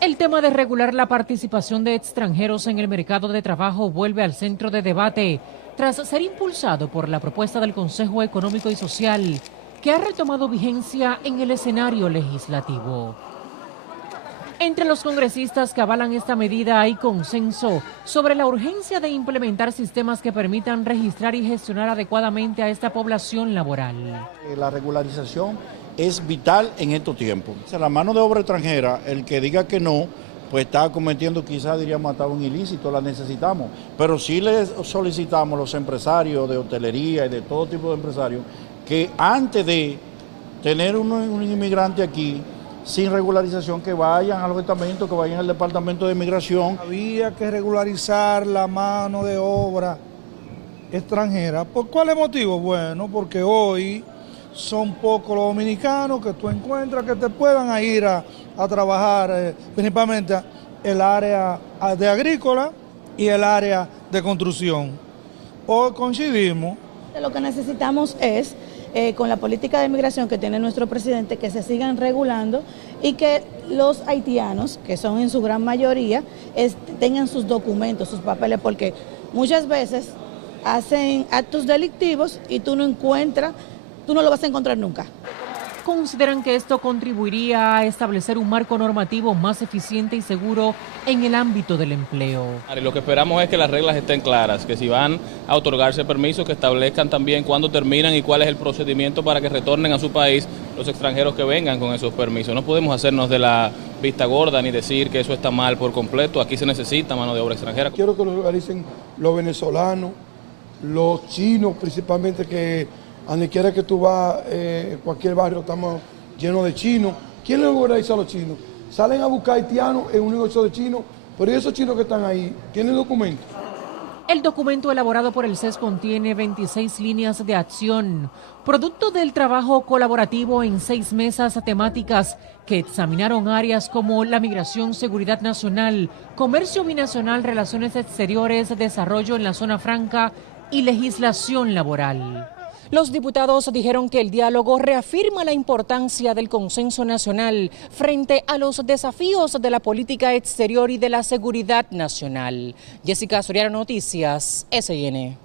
El tema de regular la participación de extranjeros en el mercado de trabajo vuelve al centro de debate tras ser impulsado por la propuesta del Consejo Económico y Social, que ha retomado vigencia en el escenario legislativo. Entre los congresistas que avalan esta medida hay consenso sobre la urgencia de implementar sistemas que permitan registrar y gestionar adecuadamente a esta población laboral. La regularización es vital en estos tiempos. O sea, la mano de obra extranjera, el que diga que no, pues está cometiendo quizás diríamos hasta un ilícito, la necesitamos. Pero sí les solicitamos a los empresarios de hotelería y de todo tipo de empresarios que antes de tener un inmigrante aquí, sin regularización, que vayan a los estamentos, que vayan al departamento de migración. Había que regularizar la mano de obra extranjera. ¿Por cuál motivo? Bueno, porque hoy son pocos los dominicanos que tú encuentras que te puedan ir a trabajar, principalmente el área de agrícola y el área de construcción. Hoy coincidimos. Lo que necesitamos es, con la política de migración que tiene nuestro presidente, que se sigan regulando y que los haitianos, que son en su gran mayoría, tengan sus documentos, sus papeles, porque muchas veces hacen actos delictivos y tú no lo vas a encontrar nunca. Consideran que esto contribuiría a establecer un marco normativo más eficiente y seguro en el ámbito del empleo. Lo que esperamos es que las reglas estén claras, que si van a otorgarse permisos, que establezcan también cuándo terminan y cuál es el procedimiento para que retornen a su país los extranjeros que vengan con esos permisos. No podemos hacernos de la vista gorda ni decir que eso está mal por completo. Aquí se necesita mano de obra extranjera. Quiero que lo organicen los venezolanos, los chinos principalmente, que donde quiera que tú vas, en cualquier barrio estamos llenos de chinos. ¿Quién les organiza a los chinos? Salen a buscar haitianos en un negocio de chinos, pero esos chinos que están ahí, ¿tienen documentos? El documento elaborado por el CES contiene 26 líneas de acción, producto del trabajo colaborativo en 6 mesas temáticas que examinaron áreas como la migración, seguridad nacional, comercio binacional, relaciones exteriores, desarrollo en la zona franca y legislación laboral. Los diputados dijeron que el diálogo reafirma la importancia del consenso nacional frente a los desafíos de la política exterior y de la seguridad nacional. Jessica Soriano, Noticias, SN.